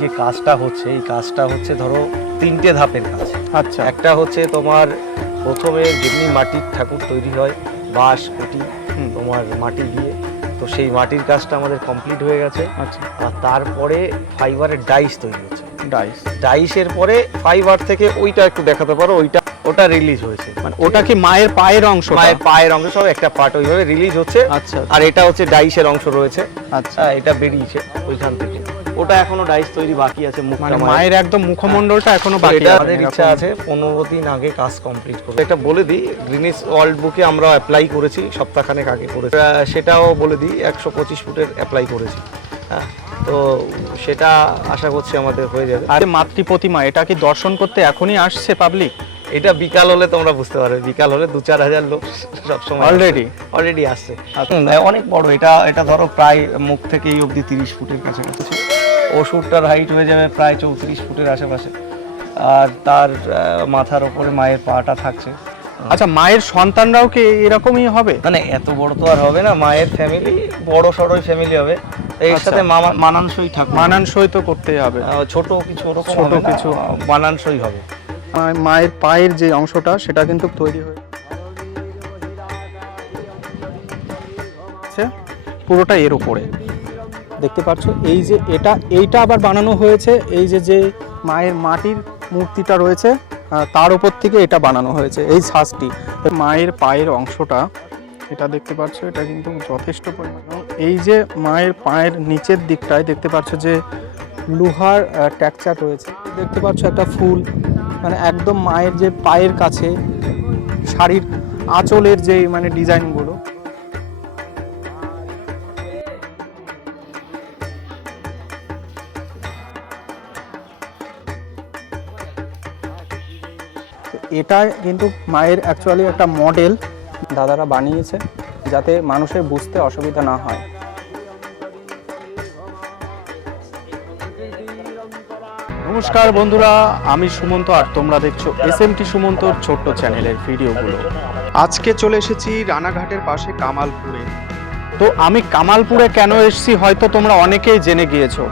যে কাজটা হচ্ছে এই কাজটা হচ্ছে ধরো তিনটে ধাপের কাজ। আচ্ছা। একটা হচ্ছে তোমার প্রথমে যেমনি মাটির ঠাকুর তৈরি হয় বাঁশ কুটি। তোমার মাটি দিয়ে তো সেই মাটির কাজটা আমাদের কমপ্লিট হয়ে গেছে। আচ্ছা। আর তারপরে ফাইবারের ডাইস তৈরি হচ্ছে। ডাইস ডাইসের পরে ফাইবার থেকে ওইটা একটু দেখাতে পারো ওইটা ওটা রিলিজ হয়েছে। মানে ওটা কি মায়ের পায়ের অংশ মায়ের পায়ের অংশ সব একটা পার্ট ওইভাবে রিলিজ হচ্ছে। আচ্ছা আর এটা হচ্ছে ডাইসের অংশ রয়েছে। আচ্ছা। হ্যাঁ এটা বেরিয়েছে ওইখান থেকে। ওটা এখনও ডাইস তৈরি বাকি আছে মানে মায়ের। একদম মুখমণ্ডলটা এখনও বাকি আছে। আমাদের ইচ্ছা আছে পনেরো দিন আগে কাজ কমপ্লিট করব এটা বলে দিই গ্রিনিস ওয়ার্ল্ড বুকে আমরা অ্যাপ্লাই করেছি সপ্তাহখানেক আগে করেছি। সেটাও বলে দিই একশো পঁচিশ ফুটের অ্যাপ্লাই করেছি। হ্যাঁ তো সেটা আশা করছি আমাদের হয়ে যাবে। আর মাতৃ প্রতিমা এটা কি দর্শন করতে এখনই আসছে পাবলিক এটা বিকাল হলে তোমরা বুঝতে পারবে বিকাল হলে দু চার হাজার লোক সবসময় অলরেডি অলরেডি আসছে। আচ্ছা। অনেক বড় এটা এটা ধরো প্রায় মুখ থেকে এই অবধি তিরিশ ফুটের কাছাকাছি। ওষুধটার হাইট হয়ে যাবে প্রায় চৌত্রিশ ফুটের আশেপাশে। আর তার মাথার ওপরে মায়ের পাটা থাকছে। আচ্ছা মায়ের সন্তানরাও কি এরকমই হবে? মানে এত বড় তো আর হবে না। মায়ের ফ্যামিলি বড় সড়ই ফ্যামিলি হবে। এর আচ্ছা। সাথে মানানসই ঠাকুর। মানানসই তো করতেই হবে। ছোট কিছু ওরকম ছোট কিছু। মানানসই হবে। মায়ের পায়ের যে অংশটা সেটা কিন্তু তৈরি হয়ে পুরোটা এর উপরে। দেখতে পাচ্ছ এই যে এটা, এইটা আবার বানানো হয়েছে, এই যে যে মায়ের মাটির মূর্তিটা রয়েছে তার উপর থেকে এটা বানানো হয়েছে, এই তো মায়ের পায়ের অংশটা, এটা দেখতে পাচ্ছ এটা কিন্তু যথেষ্ট পরিমাণ। এই যে মায়ের পায়ের নিচের দিকটায় দেখতে পাচ্ছ যে লোহার ট্যাকচার রয়েছে। দেখতে পাচ্ছ একটা ফুল মানে একদম মায়ের যে পায়ের কাছে শাড়ির আঁচলের যে মানে ডিজাইনগুলো এটা কিন্তু মায়ের অ্যাকচুয়ালি একটা মডেল দাদারা বানিয়েছে যাতে মানুষের বুঝতে অসুবিধা না হয়। নমস্কার বন্ধুরা আমি সুমন্ত আর তোমরা দেখছ এস এম টি সুমন্তর ছোট্ট চ্যানেলের ভিডিওগুলো। আজকে চলে এসেছি রানাঘাটের পাশে কামালপুরে। তো আমি কামালপুরে কেন এসেছি হয়তো তোমরা অনেকেই জেনে গিয়েছো।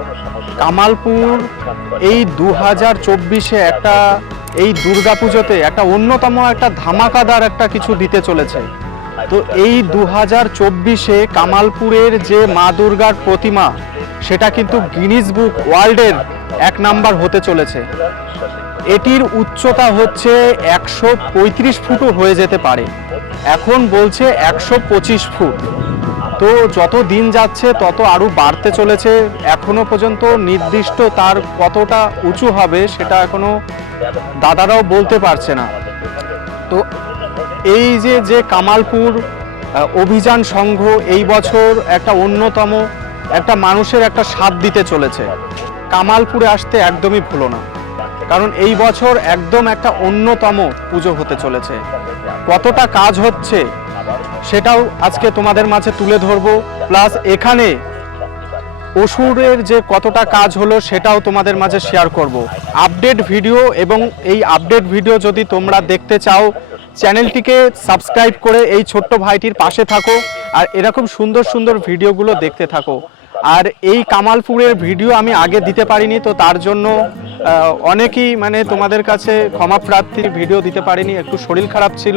কামালপুর এই দু হাজার চব্বিশে একটা এই দুর্গাপুজোতে একটা অন্যতম একটা ধামাকাদার একটা কিছু দিতে চলেছে। তো এই দু হাজার চব্বিশে কামালপুরের যে মা দুর্গার প্রতিমা, সেটা কিন্তু গিনিস বুক ওয়ার্ল্ডের এক নাম্বার হতে চলেছে। এটির উচ্চতা হচ্ছে একশো পঁয়ত্রিশ ফুটও হয়ে যেতে পারে। এখন বলছে একশো পঁচিশ ফুট। তো যত দিন যাচ্ছে, তত আরও বাড়তে চলেছে। এখনও পর্যন্ত নির্দিষ্ট তার কতটা উঁচু হবে, সেটা এখনও দাদারাও বলতে পারছে না। তো এই যে যে কামালপুর অভিযান সংঘ এই বছর একটা অন্যতম, একটা মানুষের একটা স্বাদ দিতে চলেছে। কামালপুরে আসতে একদমই ভুলো না। কারণ এই বছর একদম একটা অন্যতম পুজো হতে চলেছে। কতটা কাজ হচ্ছে সেটাও আজকে তোমাদের মাঝে তুলে ধরবো। প্লাস এখানে অসুরের যে কতটা কাজ হলো সেটাও তোমাদের মাঝে শেয়ার করব। আপডেট ভিডিও এবং এই আপডেট ভিডিও যদি তোমরা দেখতে চাও, চ্যানেলটিকে সাবস্ক্রাইব করে এই ছোট্ট ভাইটির পাশে থাকো আর এরকম সুন্দর সুন্দর ভিডিওগুলো দেখতে থাকো। আর এই কামালপুরের ভিডিও আমি আগে দিতে পারিনি, তো তার জন্য অনেকেই মানে তোমাদের কাছে ক্ষমা প্রার্থীর ভিডিও দিতে পারিনি, একটু শরীর খারাপ ছিল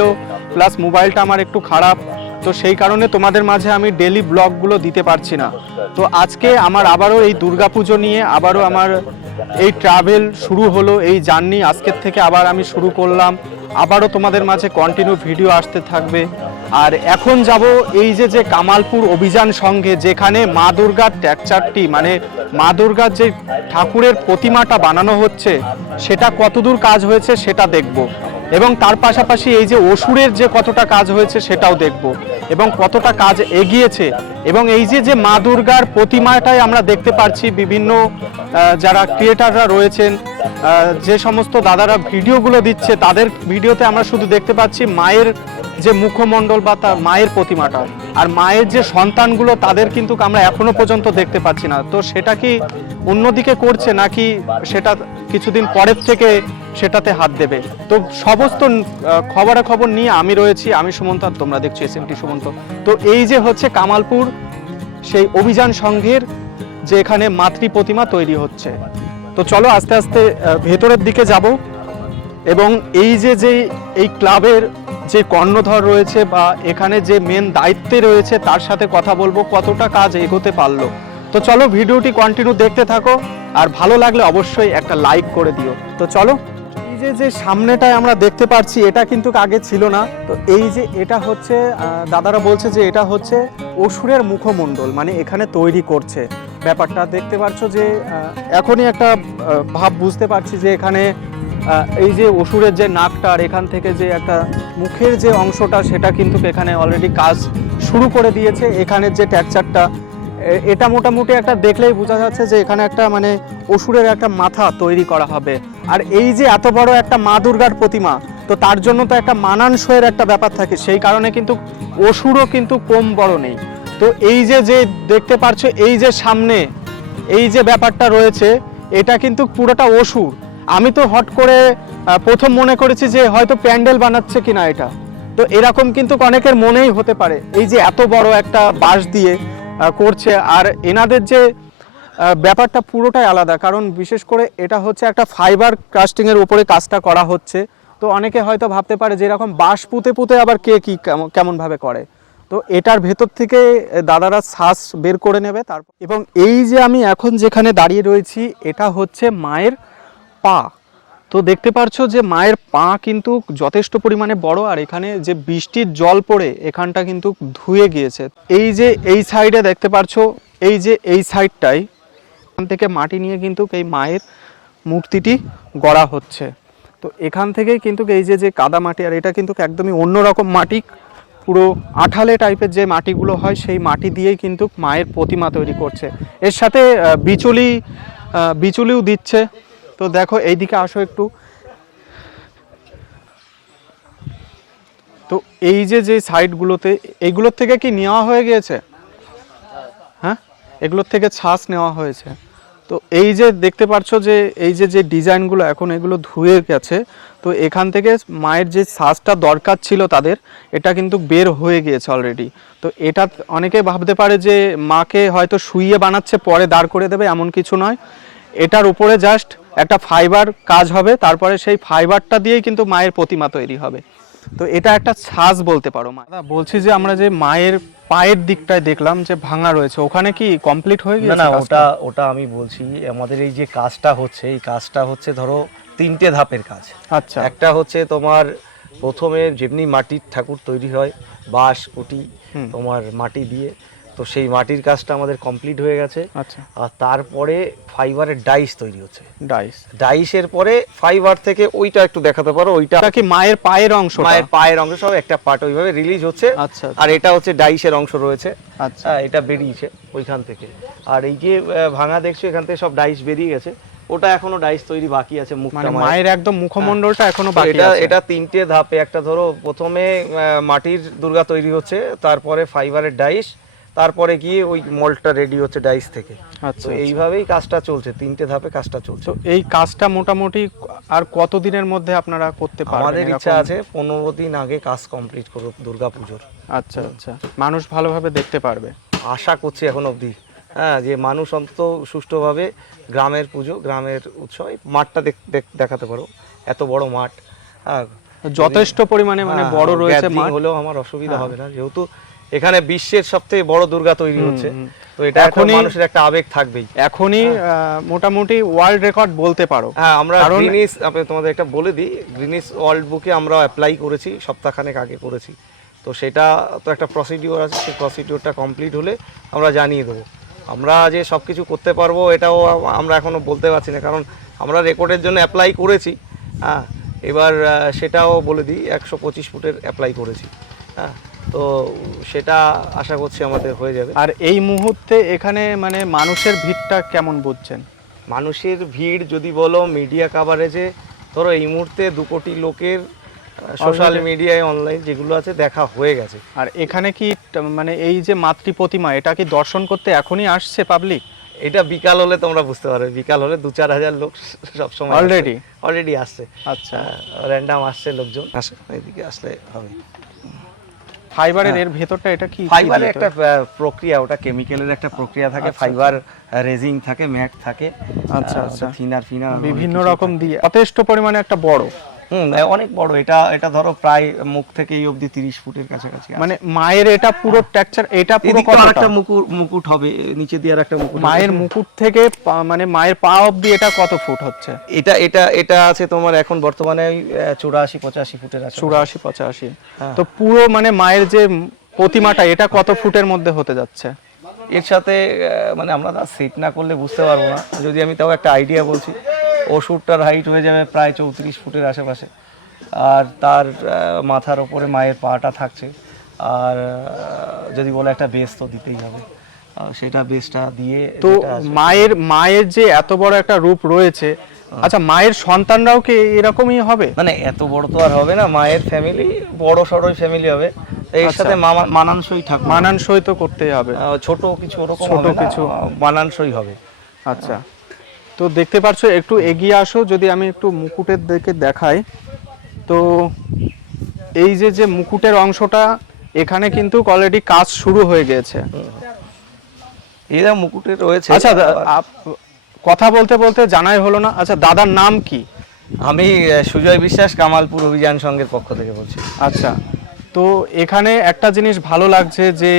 প্লাস মোবাইলটা আমার একটু খারাপ। তো সেই কারণে তোমাদের মাঝে আমি ডেলি ব্লগগুলো দিতে পারছি না। তো আজকে আমার আবারও এই দুর্গাপুজো নিয়ে আবারও আমার এই ট্রাভেল শুরু হলো, এই জার্নি আজকের থেকে আবার আমি শুরু করলাম। আবারও তোমাদের মাঝে কন্টিনিউ ভিডিও আসতে থাকবে। আর এখন যাব এই যে যে কামালপুর অভিযান সঙ্গে, যেখানে মা দুর্গার ট্যাকচারটি মানে মা দুর্গার যে ঠাকুরের প্রতিমাটা বানানো হচ্ছে, সেটা কতদূর কাজ হয়েছে সেটা দেখব। এবং তার পাশাপাশি এই যে অসুরের যে কতটা কাজ হয়েছে সেটাও দেখব এবং কতটা কাজ এগিয়েছে এবং এই যে যে মা দুর্গার প্রতিমাটাই আমরা দেখতে পারছি বিভিন্ন যারা ক্রিয়েটাররা রয়েছেন যে সমস্ত দাদারা ভিডিওগুলো দিচ্ছে তাদের ভিডিওতে আমরা শুধু দেখতে পাচ্ছি মায়ের যে মুখমণ্ডল বা তার মায়ের প্রতিমাটা। আর মায়ের যে সন্তানগুলো, তাদের কিন্তু আমরা এখনও পর্যন্ত দেখতে পাচ্ছি না। তো সেটা কি অন্যদিকে করছে নাকি সেটা কিছুদিন পরের থেকে সেটাতে হাত দেবে? তো সমস্ত খবরা খবর নিয়ে আমি রয়েছি। আমি সুমন্ত, আর তোমরা দেখছ এস সুমন্ত। তো এই যে হচ্ছে কামালপুর, সেই অভিযান সংঘের যে এখানে মাতৃ প্রতিমা তৈরি হচ্ছে। তো চলো আস্তে আস্তে ভেতরের দিকে যাব। এবং এই যে যে এই ক্লাবের যে কর্ণধর রয়েছে বা এখানে যে মেন দায়িত্বে রয়েছে, তার সাথে কথা বলব, কতটা কাজ এগোতে পারল। তো চলো ভিডিওটি কন্টিনিউ দেখতে থাকো, আর ভালো লাগলে অবশ্যই একটা লাইক করে দিও। তো চলো, এই যে যে সামনেটায় আমরা দেখতে পাচ্ছি এটা কিন্তু আগে ছিল না। তো এই যে এটা হচ্ছে দাদারা বলছে যে এটা হচ্ছে অসুরের মুখমণ্ডল মানে এখানে তৈরি করছে। ব্যাপারটা দেখতে পাচ্ছ যে এখনই একটা ভাব বুঝতে পারছি যে এখানে এই যে অসুরের যে নাকটা আর এখান থেকে যে একটা মুখের যে অংশটা, সেটা কিন্তু এখানে অলরেডি কাজ শুরু করে দিয়েছে। এখানের যে ট্যাকচারটা এটা মোটামুটি একটা দেখলেই বোঝা যাচ্ছে যে এখানে একটা মানে অসুরের একটা মাথা তৈরি করা হবে। আর এই যে এত বড় একটা মা দুর্গার প্রতিমা, তো তার জন্য তো একটা মানানসয়ের একটা ব্যাপার থাকে। সেই কারণে কিন্তু অসুরও কিন্তু কম বড় নেই। তো এই যে যে দেখতে পাচ্ছ এই যে সামনে এই যে ব্যাপারটা রয়েছে, এটা কিন্তু পুরোটা অসুর। আমি তো হট করে প্রথম মনে করেছি যে হয়তো প্যান্ডেল বানাচ্ছে কিনা এটা। তো এরকম কিন্তু অনেকের মনেই হতে পারে, এই যে এত বড় একটা বাঁশ দিয়ে করছে। আর এনাদের যে ব্যাপারটা পুরোটাই আলাদা, কারণ বিশেষ করে এটা হচ্ছে একটা ফাইবার কাস্টিংয়ের উপরে কাজটা করা হচ্ছে। তো অনেকে হয়তো ভাবতে পারে যে এরকম বাঁশ পুঁতে পুঁতে আবার কে কী কেমন- কেমনভাবে করে। তো এটার ভেতর থেকে দাদারা শ্বাস বের করে নেবে, তারপর এবং এই যে আমি এখন যেখানে দাঁড়িয়ে রয়েছি, এটা হচ্ছে মায়ের পা। তো দেখতে পারছ যে মায়ের পা কিন্তু যথেষ্ট পরিমাণে বড়, আর এখানে যে বৃষ্টির জল পড়ে, এখানটা কিন্তু ধুয়ে গিয়েছে। এই যে এই সাইডে দেখতে পারছ, এই যে এই সাইডটাই, এখান থেকে মাটি নিয়ে কিন্তু এই মায়ের মূর্তিটি গড়া হচ্ছে। তো এখান থেকেই কিন্তু এই যে যে কাদা মাটি, আর এটা কিন্তু একদমই অন্যরকম মাটি, পুরো আঠালে টাইপের যে মাটিগুলো হয়, সেই মাটি দিয়েই কিন্তু মায়ের প্রতিমা তৈরি করছে। এর সাথে বিচুলি বিচুলিও দিচ্ছে। তো দেখো, এইদিকে আসো একটু। তো এই যে যে সাইডগুলোতে এইগুলোর থেকে কি নেওয়া হয়ে গিয়েছে? হ্যাঁ? এগুলোর থেকে ছাঁচ নেওয়া হয়েছে। তো এই যে দেখতে পাচ্ছ যে, এই যে যে ডিজাইনগুলো এখন এগুলো ধুয়ে গেছে, তো এখান থেকে মায়ের যে শ্বাসটা দরকার ছিল তাদের, এটা কিন্তু বের হয়ে গিয়েছে অলরেডি তো এটা অনেকে ভাবতে পারে যে, মাকে হয়তো শুইয়ে বানাচ্ছে, পরে দাঁড় করে দেবে, এমন কিছু নয়। এটার উপরে জাস্ট একটা ফাইবার কাজ হবে তারপরে সেই ফাইবারটা দিয়েই কিন্তু মায়ের প্রতিমা তৈরি হবে। তো এটা একটা ছাজ বলতে পারো মা। দাদা, বলছি যে আমরা যে মায়ের পায়ের দিকটায় দেখলাম যে ভাঙা রয়েছে ওখানে কি কমপ্লিট হয়ে গেছে না ওটা ওটা আমি বলছি আমাদের এই যে কাজটা হচ্ছে এই কাজটা হচ্ছে ধরো তিনটে ধাপের কাজ। আচ্ছা। একটা হচ্ছে তোমার প্রথমে যেমনি মাটির ঠাকুর তৈরি হয় বাঁশ কুটি। তোমার মাটি দিয়ে তো সেই মাটির কাজটা আমাদের কমপ্লিট হয়ে গেছে। আচ্ছা। আর তারপরে ফাইবারের ডাইস তৈরি হচ্ছে। ডাইস ডাইসের পরে ফাইবার থেকে ওইটা একটু দেখাতে পারো ওইটা কি মায়ের পায়ের অংশ মায়ের পায়ের অংশ সহ একটা পার্ট ওইভাবে রিলিজ হচ্ছে। আচ্ছা আর এটা হচ্ছে ডাইসের অংশ রয়েছে। আচ্ছা। হ্যাঁ এটা বেরিয়েছে ওইখান থেকে। আর এই যে ভাঙা দেখছ এখান থেকে সব ডাইস বেরিয়ে গেছে। ওটা এখনও ডাইস তৈরি বাকি আছে মুখটা মানে মায়ের। একদম মুখমণ্ডলটা এখনও বাকি এটা এটা তিনটে ধাপে একটা ধরো প্রথমে মাটির দুর্গা তৈরি হচ্ছে তারপরে ফাইবারের ডাইস তারপরে গিয়ে ওই মল্টটা রেডি হচ্ছে ডাইস থেকে। আচ্ছা আচ্ছা। এইভাবেই কাজটা চলছে তিনটে ধাপে কাজটা চলছে। এই কাজটা মোটামুটি আর কত দিনের মধ্যে আপনারা করতে পারবেন আমাদের ইচ্ছা আছে পনেরো দিন আগে কাজ কমপ্লিট করুক দুর্গা পুজোর আচ্ছা আচ্ছা। মানুষ ভালোভাবে দেখতে পারবে। আশা করছি এখন অবধি। হ্যাঁ যে মানুষ অন্তত সুষ্ঠুভাবে গ্রামের পুজো গ্রামের উৎসব মাঠটা দেখ- দেখ- দেখাতে পারো। এত বড় মাঠ। হ্যাঁ। যথেষ্ট পরিমাণে মানে হ্যাঁ, বড় রয়েছে মাঠ। হলেও আমার অসুবিধা হ্যাঁ। হবে না। যেহেতু এখানে বিশ্বের সবথেকে বড় দুর্গা তৈরি হচ্ছে। তো এটা এখনই- মানুষের একটা আবেগ থাকবেই। এখনই মোটামুটি ওয়ার্ল্ড রেকর্ড বলতে পারো। হ্যাঁ আমরা গ্রিনিস আপনি তোমাদের একটা বলে দিই গ্রিনিস ওয়ার্ল্ড বুকে আমরা অ্যাপ্লাই করেছি সপ্তাহখানেক আগে করেছি। তো সেটা তো একটা প্রসিডিওর আছে সেই প্রসিডিওরটা কমপ্লিট হলে আমরা জানিয়ে দেবো। আমরা যে সব কিছু করতে পারব এটাও আমরা এখনও বলতে পারছি না কারণ আমরা রেকর্ডের জন্য অ্যাপ্লাই করেছি। হ্যাঁ এবার সেটাও বলে দিই একশো পঁচিশ ফুটের অ্যাপ্লাই করেছি। হ্যাঁ তো সেটা আশা করছি আমাদের হয়ে যাবে। আর এই মুহূর্তে এখানে মানে মানুষের ভিড়টা কেমন বুঝছেন? মানুষের ভিড় যদি বলো মিডিয়া কাভারেজে ধরো এই মুহূর্তে দু কোটি লোকের সোশ্যাল মিডিয়ায় অনলাইন যেগুলো আছে দেখা হয়ে গেছে। আর এখানে কি মানে এই যে মাতৃ প্রতিমা এটা কি দর্শন করতে এখনই আসছে পাবলিক এটা বিকাল হলে তোমরা বুঝতে পারবে বিকাল হলে দু চার হাজার লোক সবসময় অলরেডি অলরেডি আসছে। আচ্ছা। র্যান্ডাম আসছে লোকজন। আসে। এদিকে আসলে হবে। ফাইবারের হ্যাঁ। এর ভেতরটা এটা কি? ফাইবারের একটা প্রক্রিয়া ওটা কেমিক্যালের একটা প্রক্রিয়া থাকে আচ্ছা, ফাইবার রেজিং থাকে ম্যাট থাকে আচ্ছা, আচ্ছা। থিনার ফিনার বিভিন্ন রকম দিয়ে। যথেষ্ট পরিমাণে একটা বড়। হুম অনেক বড় এটা এটা ধরো প্রায় মুখ থেকে এই অবধি তিরিশ ফুটের কাছাকাছি মানে মায়ের এটা পুরো টেক্সচার এটা পুরো একটা মুকুট মুকুট হবে নিচে দিয়ে আর একটা মুকুট মায়ের মুকুট থেকে মানে মায়ের পা অবধি এটা কত ফুট হচ্ছে? এটা এটা এটা আছে তোমার এখন বর্তমানে চুরাশি পঁচাশি ফুটের আছে। চুরাশি পঁচাশি। হ্যাঁ। তো পুরো মানে মায়ের যে প্রতিমাটা এটা কত ফুটের মধ্যে হতে যাচ্ছে? এর সাথে মানে আমরা সেট না করলে বুঝতে পারব না। যদি আমি তাও একটা আইডিয়া বলছি ওষুধটার হাইট হয়ে যাবে প্রায় চৌত্রিশ ফুটের আশেপাশে। আর তার মাথার ওপরে মায়ের পাটা থাকছে। আর যদি বলে একটা বেস তো দিতেই হবে। সেটা বেসটা দিয়ে তো মায়ের মায়ের যে এত বড় একটা রূপ রয়েছে আচ্ছা মায়ের সন্তানরাও কি এরকমই হবে? মানে এত বড় তো আর হবে না মায়ের ফ্যামিলি বড় সড়ই ফ্যামিলি হবে। এর আচ্ছা। সাথে মানানসই ঠাকুর। মানানসই তো করতেই হবে। ছোট কিছু ওরকম ছোট কিছু। মানানসই হবে। আচ্ছা। তো দেখতে পাচ্ছ একটু এগিয়ে আসো যদি আমি একটু মুকুটের দিকে দেখাই। তো এই যে যে মুকুটের অংশটা এখানে কিন্তু অলরেডি কাজ শুরু হয়ে গিয়েছে এরা মুকুটে রয়েছে। আচ্ছা কথা বলতে বলতে জানাই হলো না। আচ্ছা দাদার নাম কি? আমি সুজয় বিশ্বাস কামালপুর অভিযান সংঘের পক্ষ থেকে বলছি। আচ্ছা তো এখানে একটা জিনিস ভালো লাগছে যে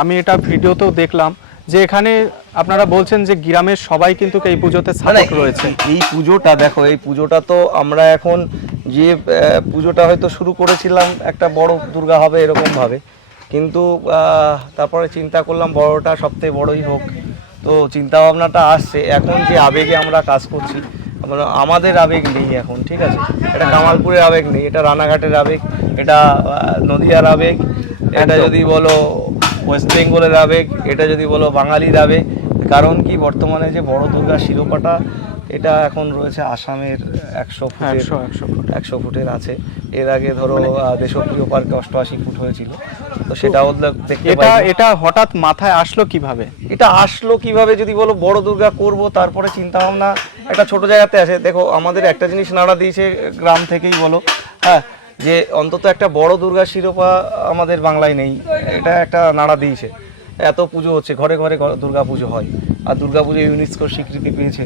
আমি এটা ভিডিওতেও দেখলাম। যে এখানে আপনারা বলছেন যে গ্রামের সবাই কিন্তু এই পুজোতে সাপোর্ট রয়েছে। এই- পুজোটা দেখো এই পুজোটা তো আমরা এখন যে পুজোটা হয়তো শুরু করেছিলাম একটা বড় দুর্গা হবে এরকম ভাবে কিন্তু তারপরে চিন্তা করলাম বড়টা সবথেকে বড়ই হোক। তো চিন্তা ভাবনাটা আসছে। এখন যে আবেগে আমরা কাজ করছি আমাদের আবেগ নেই এখন ঠিক আছে? এটা কামালপুরের আবেগ নেই এটা রানাঘাটের আবেগ এটা নদিয়ার আবেগ এটা যদি বলো ওয়েস্ট বেঙ্গলের আবেগ এটা যদি বলো বাঙালির আবেগ কারণ কি বর্তমানে যে বড় দুর্গা শিরোপাটা এটা এখন রয়েছে আসামের একশো ফুটের একশো একশো ফুট। একশো ফুটের আছে। এর আগে ধরো আহ, দেশপ্রিয় পার্কে অষ্টআশি ফুট হয়েছিল। তো সেটাও দেখতে এটা এটা হঠাৎ মাথায় আসলো কীভাবে? এটা আসলো কীভাবে যদি বলো বড় দুর্গা করব তারপরে চিন্তা ভাবনা একটা ছোট জায়গাতে আসে। দেখো আমাদের একটা জিনিস নাড়া দিয়েছে গ্রাম থেকেই বলো। হ্যাঁ যে অন্তত একটা বড় দুর্গা শিরোপা আমাদের বাংলায় নেই। এটা একটা নাড়া দিয়েছে। এত পুজো হচ্ছে, ঘরে ঘরে দুর্গা পুজো হয়। আর দুর্গা পুজো ইউনেস্কোর স্বীকৃতি পেয়েছে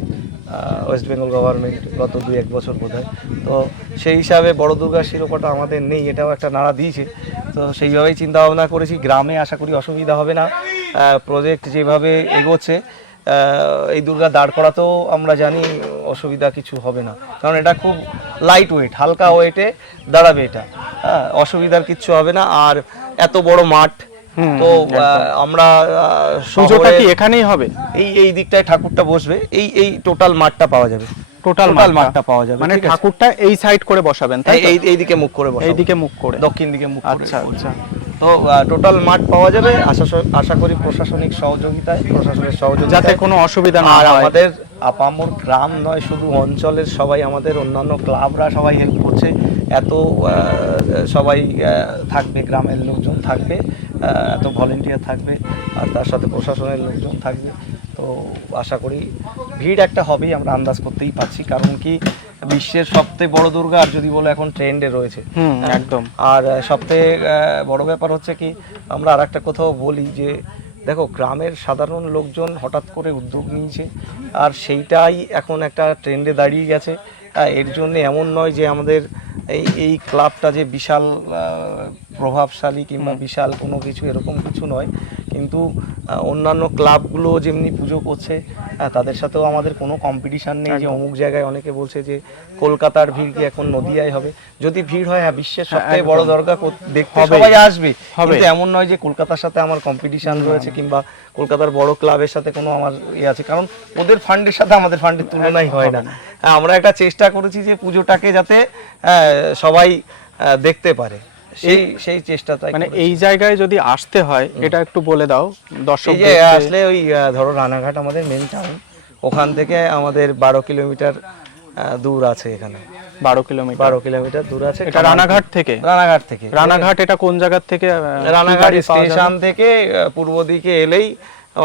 ওয়েস্ট বেঙ্গল গভর্নমেন্ট গত দুই এক বছর বোধ তো সেই হিসাবে বড় দুর্গা শিরোপাটা আমাদের নেই, এটাও একটা নাড়া দিয়েছে। তো সেইভাবেই চিন্তা ভাবনা করেছি। গ্রামে আশা করি অসুবিধা হবে না। প্রজেক্ট যেভাবে এগোচ্ছে এই দুর্গা দাঁড় করাতেও আমরা জানি অসুবিধা কিছু হবে না। কারণ এটা খুব লাইট ওয়েট হালকা ওয়েটে দাঁড়াবে এটা। হ্যাঁ, অসুবিধার কিচ্ছু হবে না। আর এত বড় মাঠ তো আমরা পুজোটা কি এখানেই হবে? এই এই দিকটায় ঠাকুরটা বসবে। এই এই টোটাল মাঠটা পাওয়া যাবে। টোটাল টোটাল মাঠটা। পাওয়া যাবে মানে ঠাকুরটা এই সাইড করে বসাবেন তাই এই- এই এই মুখ করে বসাবো। এইদিকে মুখ করে। দক্ষিণ দিকে মুখ করে আচ্ছা আচ্ছা। তো টোটাল মাঠ পাওয়া যাবে। আশা আশা করি প্রশাসনিক সহযোগিতায় প্রশাসনের সহযোগিতা যাতে কোনো অসুবিধা না আর হয়। আমাদের আপামর গ্রাম নয় শুধু অঞ্চলের সবাই আমাদের অন্যান্য ক্লাবরা সবাই হেল্প করছে। এত সবাই থাকবে গ্রামের লোকজন থাকবে এত ভলেন্টিয়ার থাকবে আর তার সাথে প্রশাসনের লোকজন থাকবে। তো আশা করি ভিড় একটা হবেই আমরা আন্দাজ করতেই পারছি। কারণ কি বিশ্বের সবথেকে বড় দুর্গা আর যদি বলো এখন ট্রেন্ডে রয়েছে। একদম। আর সবথেকে বড় ব্যাপার হচ্ছে কি আমরা আর একটা কোথাও বলি যে দেখো গ্রামের সাধারণ লোকজন হঠাৎ করে উদ্যোগ নিয়েছে আর সেইটাই এখন একটা ট্রেন্ডে দাঁড়িয়ে গেছে। এর জন্য এমন নয় যে আমাদের এই এই ক্লাবটা যে বিশাল প্রভাবশালী কিংবা বিশাল কোনো কিছু এরকম কিছু নয়। কিন্তু অন্যান্য ক্লাবগুলো যেমনি পুজো করছে তাদের সাথেও আমাদের কোনো কম্পিটিশন নেই যে অমুক জায়গায় অনেকে বলছে যে কলকাতার ভিড় কি এখন নদিয়ায় হবে। যদি ভিড় হয় হ্যাঁ বিশ্বের সবথেকে বড়। দরগা দেখতে। সবাই আসবে। কিন্তু এমন নয় যে কলকাতার সাথে আমার কম্পিটিশন রয়েছে কিংবা কলকাতার বড় ক্লাবের সাথে কোনো আমার ইয়ে আছে। কারণ ওদের ফান্ডের সাথে আমাদের ফান্ডের তুলনাই হয় না। হ্যাঁ, আমরা একটা চেষ্টা করেছি যে পুজোটাকে যাতে সবাই দেখতে পারে। সেই সেই মানে এই জায়গায় যদি আসতে হয় এটা একটু বলে দাও দর্শক আসলে ওই ধরো রানাঘাট আমাদের মেন টাউন ওখান থেকে আমাদের বারো কিলোমিটার দূর আছে এখানে। বারো কিলোমিটার। বারো কিলোমিটার দূর আছে এটা রানাঘাট থেকে। রানাঘাট থেকে। রানাঘাট এটা কোন জায়গার থেকে রানাঘাট? স্টেশন থেকে পূর্ব দিকে এলেই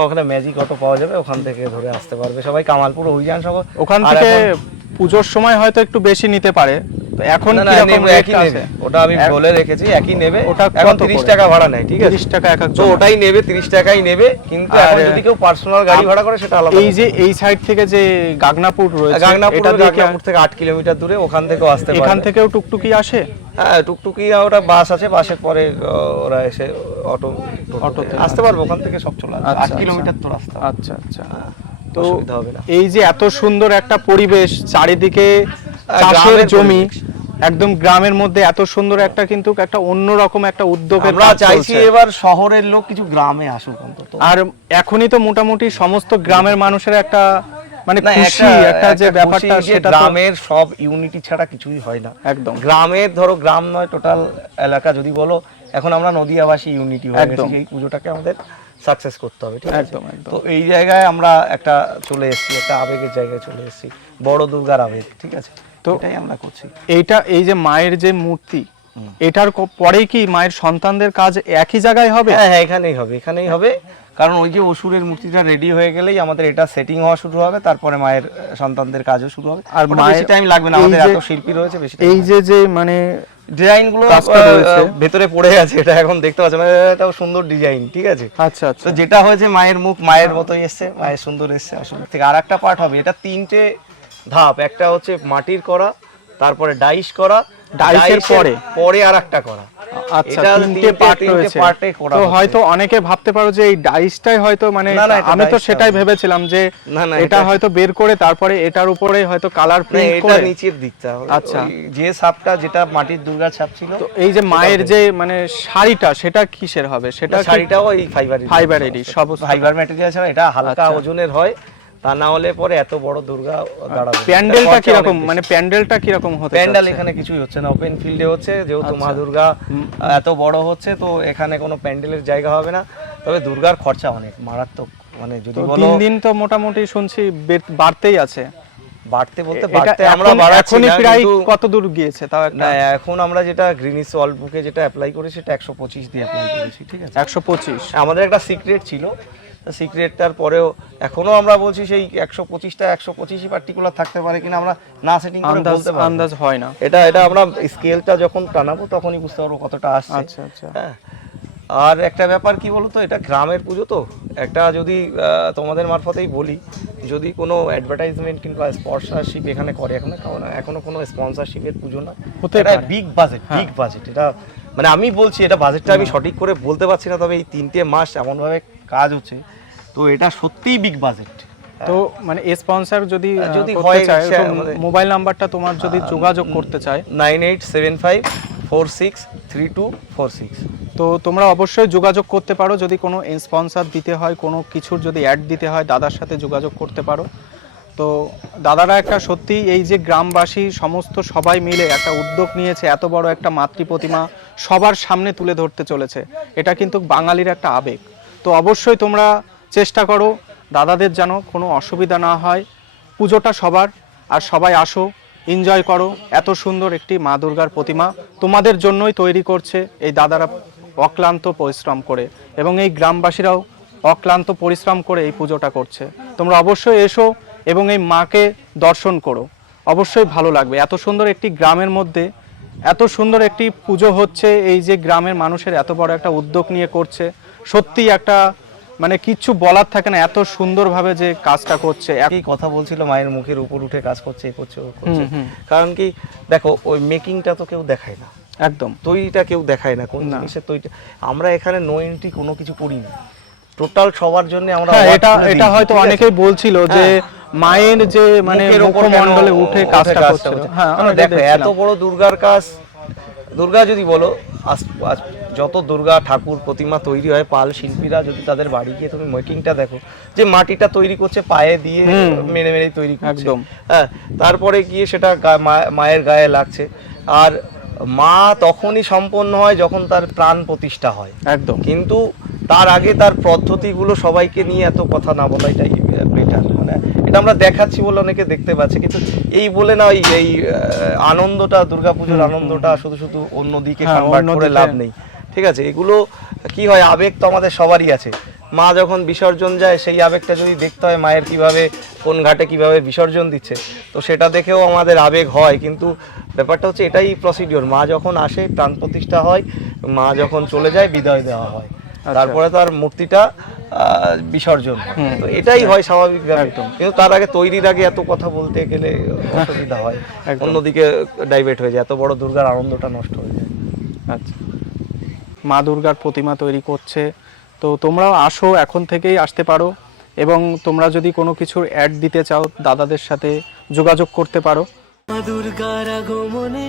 ওখানে ম্যাজিক অটো পাওয়া যাবে ওখান থেকে ধরে আসতে পারবে সবাই। কামালপুর অভিযান সহ ওখান থেকে পুজোর সময় হয়তো একটু বেশি নিতে পারে। তো এখন রেট আছে নেবে। ওটা আমি বলে রেখেছি একই নেবে। ওটা এখন কত তিরিশ করে? টাকা ভাড়া নেয় ঠিক আছে? 30 টাকা এক তো ওটাই নেবে তিরিশ টাকাই নেবে কিন্তু এখন যদি কেউ পার্সোনাল গাড়ি ভাড়া করে সেটা আলাদা এই যে এই সাইড থেকে যে গাগনাপুর রয়েছে গাংনাপুর এটা দিয়ে কি- থেকে আট কিলোমিটার দূরে ওখান থেকেও আসতে এখান থেকেও টুকটুকি আসে? হ্যাঁ টুকটুকি ওটা বাস আছে বাসের পরে ওরা এসে অটো অটোতে, আসতে পারব ওখান থেকে সব চলে আসবে। আচ্ছা, কিলোমিটার তো রাস্তা। আচ্ছা আচ্ছা। তো এই যে এত সুন্দর একটা পরিবেশ চারিদিকে চাষের গ্রামের জমি একদম গ্রামের মধ্যে এত সুন্দর একটা কিন্তু একটা অন্যরকম একটা উদ্যোগের আমরা চাইছি এবার শহরের লোক কিছু গ্রামে আসুক অন্তত। আর এখনই তো মোটামুটি সমস্ত গ্রামের মানুষের একটা মানে খুশি একটা যে ব্যাপারটা সেটা গ্রামের সব ইউনিটি ছাড়া কিছুই হয় না। একদম। গ্রামের ধরো গ্রাম নয় টোটাল এলাকা যদি বলো এখন আমরা নদিয়াবাসী ইউনিটি হয়ে গেছি এই পুজোটাকে আমাদের সাকসেস করতে হবে ঠিক আছে? তো এই জায়গায় আমরা একটা চলে এসেছি একটা আবেগের জায়গায় চলে এসেছি বড় দুর্গার আবেগ ঠিক আছে? তো এটাই আমরা করছি। এইটা এই যে মায়ের যে মূর্তি এটার পরেই কি মায়ের সন্তানদের কাজ একই জায়গায় হবে? হ্যাঁ হ্যাঁ এখানেই হবে এখানেই হবে। কারণ ওই যে অসুরের মূর্তিটা রেডি হয়ে গেলেই আমাদের এটা সেটিং হওয়া শুরু হবে তারপরে মায়ের সন্তানদের কাজও শুরু হবে। আর বেশি মায়ের- টাইম লাগবে না আমাদের এত শিল্পী রয়েছে বেশি এই যে যে মানে ডিজাইনগুলো কাজটা আহ, রয়েছে। ভেতরে পড়ে আছে এটা এখন দেখতে পাচ্ছি মানে এটাও সুন্দর ডিজাইন ঠিক আছে? আচ্ছা আচ্ছা। তো যেটা হয়েছে মায়ের মুখ মায়ের মতোই এসছে মায়ের সুন্দর এসছে। আসলে থেকে আর একটা পার্ট হবে। এটা তিনটে ধাপ। একটা হচ্ছে মাটির করা তারপরে ডাইস করা ডাইসের পরে? পরে আর একটা করা। আচ্ছা তিনটে পার্ট রয়েছে। তো হয়তো অনেকে ভাবতে পারো যে এই ডাইসটাই হয়তো মানে আমি তো সেটাই ভেবেছিলাম যে এটা হয়তো বের করে তারপরে এটার উপরে হয়তো কালার প্রিন্ট এটা নিচের দিকটা। আচ্ছা। যে সাপটা যেটা মাটির দুর্গা ছাপ ছিল তো এই যে মায়ের যে মানে শাড়িটা সেটা কিসের হবে? সেটা শাড়িটাও এই ফাইবার ফাইবারেরই সব ফাইবার ম্যাটেরিয়াল ছাড়া এটা হালকা আচ্ছা। ওজনের হয়। তা না হলে পরে এত বড় দুর্গা দাঁড়াবে। প্যান্ডেলটা কীরকম? মানে প্যান্ডেলটা কীরকম হতে প্যান্ডেল এখানে কিছুই হচ্ছে না ওপেন ফিল্ডে হচ্ছে যেহেতু মা আচ্ছা। দুর্গা এত বড় হচ্ছে তো এখানে কোনো প্যান্ডেলের জায়গা হবে না। তবে দুর্গার খরচা অনেক মারাত্মক মানে যদি বলো দিন দিন তো মোটামুটি শুনছি বাড়তেই আছে। বাড়তে বলতে বাড়তে আমরা বাড়াচ্ছি না প্রায় কত দূর গিয়েছে? তাও একটা না এখন আমরা যেটা গ্রিনিস বুকে যেটা অ্যাপ্লাই করেছি সেটা একশো পঁচিশ দিয়ে অ্যাপ্লাই করেছি ঠিক আছে? একশো পঁচিশ। আমাদের একটা সিক্রেট ছিল সিক্রেটটার পরেও এখনও আমরা বলছি সেই একশো পঁচিশটা একশো পঁচিশই পার্টিকুলার থাকতে পারে কিনা আমরা না সেটিং করে আন্দাজ বলতে পারব। আন্দাজ হয় না। এটা এটা আমরা স্কেলটা যখন টানাবো তখনই বুঝতে পারব কতটা আসছে। আচ্ছা আচ্ছা। হ্যাঁ। আর একটা ব্যাপার কি বলতো এটা গ্রামের পুজো তো। একটা যদি তোমাদের মারফতেই বলি যদি কোনো অ্যাডভার্টাইজমেন্ট কিংবা স্পন্সরশিপ এখানে করে এখন এখনও কোনো স্পন্সরশিপের পুজো না। এটা। Big budget. বিগ বাজেট এটা মানে আমি বলছি এটা বাজেটটা আমি সঠিক করে বলতে পারছি না তবে এই তিনটে মাস এমনভাবে কাজ হচ্ছে তো এটা সত্যিই বিগ বাজেট তো মানে এ স্পন্সর যদি যদি হয় মোবাইল নাম্বারটা তোমার যদি যোগাযোগ করতে চায়। Nine eight seven five four six three two four six তো তোমরা অবশ্যই যোগাযোগ করতে পারো যদি কোনো স্পন্সর দিতে হয় কোনো কিছুর যদি অ্যাড দিতে হয় দাদার সাথে যোগাযোগ করতে পারো। তো দাদারা একটা সত্যি এই যে গ্রামবাসী সমস্ত সবাই মিলে একটা উদ্যোগ নিয়েছে, এত বড় একটা মাতৃ প্রতিমা সবার সামনে তুলে ধরতে চলেছে। এটা কিন্তু বাঙালির একটা আবেগ। তো অবশ্যই তোমরা চেষ্টা করো, দাদাদের যেন কোনো অসুবিধা না হয়। পুজোটা সবার, আর সবাই আসো এনজয় করো। এত সুন্দর একটি মা দুর্গার প্রতিমা তোমাদের জন্যই তৈরি করছে এই দাদারা অক্লান্ত পরিশ্রম করে এবং এই গ্রামবাসীরাও অক্লান্ত পরিশ্রম করে এই পুজোটা করছে। তোমরা অবশ্যই এসো এবং এই মাকে দর্শন করো। অবশ্যই ভালো লাগবে। এত সুন্দর একটি গ্রামের মধ্যে এত সুন্দর একটি পুজো হচ্ছে এই যে গ্রামের মানুষের এত বড় একটা উদ্যোগ নিয়ে করছে। সত্যি একটা মানে কিচ্ছু বলার থাকে না এত সুন্দরভাবে যে কাজটা করছে। একই কথা বলছিল মায়ের মুখের উপর উঠে কাজ করছে এ করছে ও করছে। কারণ কি দেখো ওই মেকিংটা তো কেউ দেখায় না। একদম। তৈরিটা কেউ দেখায় না কোন জিনিসের তৈরিটা আমরা এখানে নো এন্ট্রি কোনো কিছু করিনি। টোটাল সবার জন্য আমরা হ্যাঁ এটা এটা হয়তো অনেকেই বলছিল যে হ্যাঁ। মায়ের যে মানে মুখমণ্ডলে উঠে কাজটা করছে। হ্যাঁ দেখো এত বড় দুর্গার কাজ দুর্গা যদি বলো যত দুর্গা ঠাকুর প্রতিমা তৈরি হয় পাল শিল্পীরা যদি তাদের বাড়ি গিয়ে তুমি মেকিংটা দেখো যে মাটিটা তৈরি করছে পায়ে দিয়ে। মেরে মেরে তৈরি করছে। একদম। হ্যাঁ তারপরে গিয়ে সেটা মায়ের গায়ে লাগছে। আর মা তখনই সম্পন্ন হয় যখন তার প্রাণ প্রতিষ্ঠা হয়। একদম। কিন্তু তার আগে তার পদ্ধতিগুলো সবাইকে নিয়ে এত কথা না বলাটাই বেটার মানে এটা আমরা দেখাচ্ছি বলে অনেকে দেখতে পাচ্ছে কিন্তু এই বলে না ওই এই আনন্দটা দুর্গাপুজোর আনন্দটা শুধু শুধু অন্য দিকে হ্যাঁ, কনভার্ট করে অন্যদিকে- লাভ নেই। ঠিক আছে এগুলো কি হয় আবেগ তো আমাদের সবারই আছে। মা যখন বিসর্জন যায় সেই আবেগটা যদি দেখতে হয় মায়ের কীভাবে কোন ঘাটে কীভাবে বিসর্জন দিচ্ছে তো সেটা দেখেও আমাদের আবেগ হয় কিন্তু ব্যাপারটা হচ্ছে এটাই প্রসিডিওর মা যখন আসে প্রাণ প্রতিষ্ঠা হয় মা যখন চলে যায় বিদায় দেওয়া হয়। তারপরে তার মূর্তিটা বিসর্জন। তো এটাই হয় স্বাভাবিক। কিন্তু তার আগে তৈরির আগে এত কথা বলতে গেলে অসুবিধা হয়। অন্যদিকে ডাইভার্ট হয়ে যায়। এত বড় দুর্গার আনন্দটা নষ্ট হয়ে যায়। আচ্ছা। মা দুর্গার প্রতিমা তৈরি করছে। তো তোমরাও আসো এখন থেকেই আসতে পারো। এবং তোমরা যদি কোনো কিছুর অ্যাড দিতে চাও দাদাদের সাথে যোগাযোগ করতে পারো। মা দুর্গার আগমনে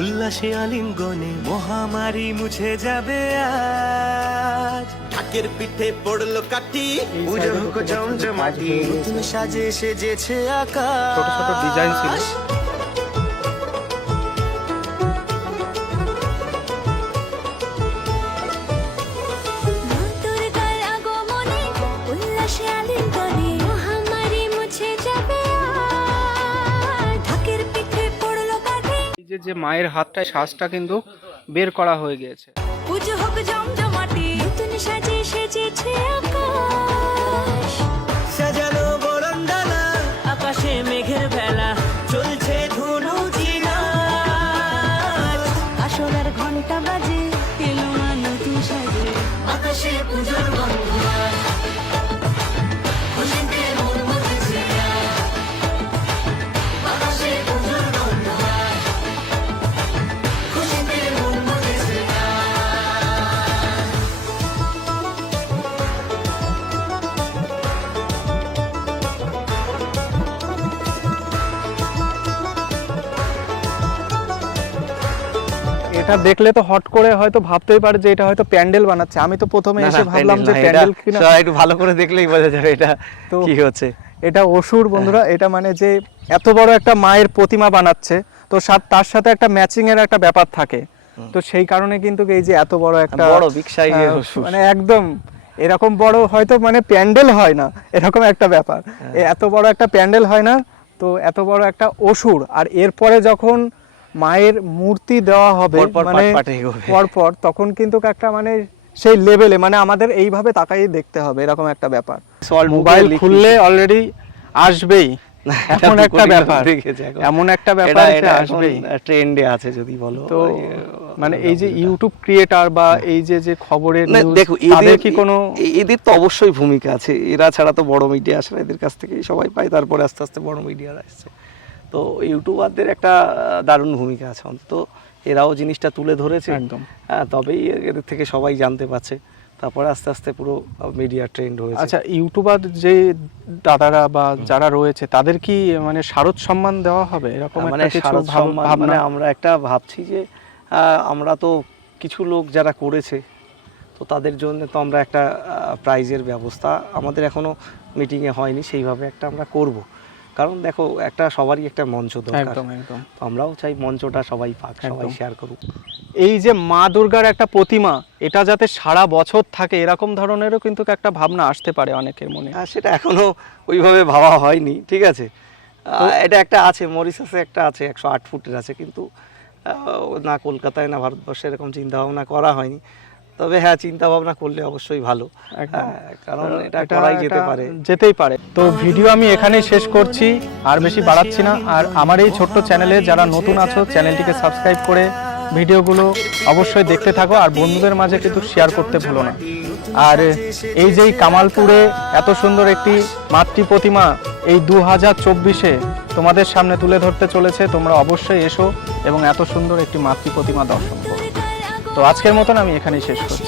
উল্লাসে আলিঙ্গনে মহামারী মুছে যাবে আজ। ঢাকের পিঠে পড়ল কাটি পুজো হোক জমজমাটি নতুন সাজে সেজেছে আকাশ ছোট ছোট ডিজাইন ছিল। যে মায়ের হাতটায় শ্বাসটা কিন্তু বের করা হয়ে গিয়েছে। এটা দেখলে তো হট করে হয়তো ভাবতেই পারে যে এটা হয়তো প্যান্ডেল বানাচ্ছে। আমি তো প্রথমে এসে ভাবলাম যে প্যান্ডেল কিনা। একটু ভালো করে দেখলেই বোঝা যাবে এটা তো- কি হচ্ছে। এটা অসুর বন্ধুরা এটা মানে যে এত বড় একটা মায়ের প্রতিমা বানাচ্ছে তো তার সাথে একটা ম্যাচিং এর একটা ব্যাপার থাকে। তো সেই কারণে কিন্তু এই যে এত বড় একটা বড় বিগ সাইজের অসুর। মানে একদম এরকম বড় হয়তো মানে প্যান্ডেল হয় না এরকম একটা ব্যাপার। হ্যাঁ। এত বড় একটা প্যান্ডেল হয় না তো এত বড় একটা অসুর। আর এরপরে যখন মায়ের মূর্তি দেওয়া হবে মানে। পরপর তখন কিন্তু একটা মানে সেই লেভেলে মানে আমাদের এইভাবে তাকাই দেখতে হবে এরকম একটা ব্যাপার। মোবাইল খুললে অলরেডি আসবেই। এমন একটা ব্যাপার। এমন একটা ব্যাপার এটা আসবেই। ট্রেন্ডে আছে যদি বলো। তো মানে এই যে ইউটিউব ক্রিয়েটার বা এই যে যে খবরের দেখো এদের কি কোনো এদের তো অবশ্যই ভূমিকা আছে। এরা ছাড়া তো বড় মিডিয়া আসে এদের কাছ থেকেই সবাই পায় তারপরে আস্তে আস্তে বড় মিডিয়ার আসছে তো ইউটিউবারদের একটা দারুণ ভূমিকা আছে। অন্তত এরাও জিনিসটা তুলে ধরেছে। একদম। হ্যাঁ তবেই এদের থেকে সবাই জানতে পারছে। তারপরে আস্তে আস্তে পুরো মিডিয়া ট্রেন্ড হয়েছে। আচ্ছা ইউটিউবার যে দাদারা বা যারা রয়েছে তাদের কি মানে শারদ সম্মান দেওয়া হবে? এরকম মানে শারদ সম্মান মানে আমরা একটা ভাবছি যে আমরা তো কিছু লোক যারা করেছে তো তাদের জন্য তো আমরা একটা প্রাইজের ব্যবস্থা আমাদের এখনও মিটিংয়ে হয়নি। সেইভাবে একটা আমরা করব। কারণ দেখো একটা সবারই একটা মঞ্চ দরকার। একদম একদম। আমরাও চাই মঞ্চটা সবাই পাক সবাই শেয়ার করুক। এই যে মা দুর্গার একটা প্রতিমা এটা যাতে সারা বছর থাকে এরকম ধরনেরও কিন্তু একটা ভাবনা আসতে পারে অনেকের মনে। আর সেটা এখনও ওইভাবে ভাবা হয়নি ঠিক আছে? এটা একটা আছে মরিসাসে একটা আছে একশো আট ফুটের আছে কিন্তু না কলকাতায় না ভারতবর্ষে এরকম চিন্তা ভাবনা করা হয়নি। তবে হ্যাঁ চিন্তা ভাবনা করলে অবশ্যই ভালো। হ্যাঁ, কারণ এটা করাই যেতে পারে। যেতেই পারে। তো ভিডিও আমি এখানেই শেষ করছি আর বেশি বাড়াচ্ছি না। আর আমার এই ছোট্ট চ্যানেলে যারা নতুন আছো চ্যানেলটিকে সাবস্ক্রাইব করে ভিডিওগুলো অবশ্যই দেখতে থাকো আর বন্ধুদের মাঝে কিন্তু শেয়ার করতে ভুলো না। আর এই যে কামালপুরে এত সুন্দর একটি মাতৃ প্রতিমা এই দু হাজার চব্বিশে তোমাদের সামনে তুলে ধরতে চলেছে তোমরা অবশ্যই এসো এবং এত সুন্দর একটি মাতৃ প্রতিমা দর্শন করো। তো আজকের মতন আমি এখানেই শেষ করছি।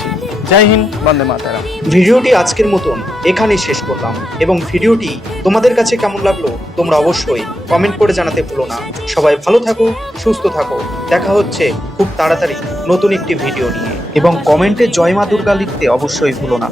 জয় হিন্দ, বন্দে মাতারাম। ভিডিওটি আজকের মতন এখানেই শেষ করলাম এবং ভিডিওটি তোমাদের কাছে কেমন লাগল তোমরা অবশ্যই কমেন্ট করে জানাতে ভুলো না। সবাই ভালো থাকো, সুস্থ থাকো। দেখা হচ্ছে খুব তাড়াতাড়ি নতুন একটি ভিডিও নিয়ে। এবং কমেন্টে জয় মা দুর্গা লিখতে অবশ্যই ভুলো না।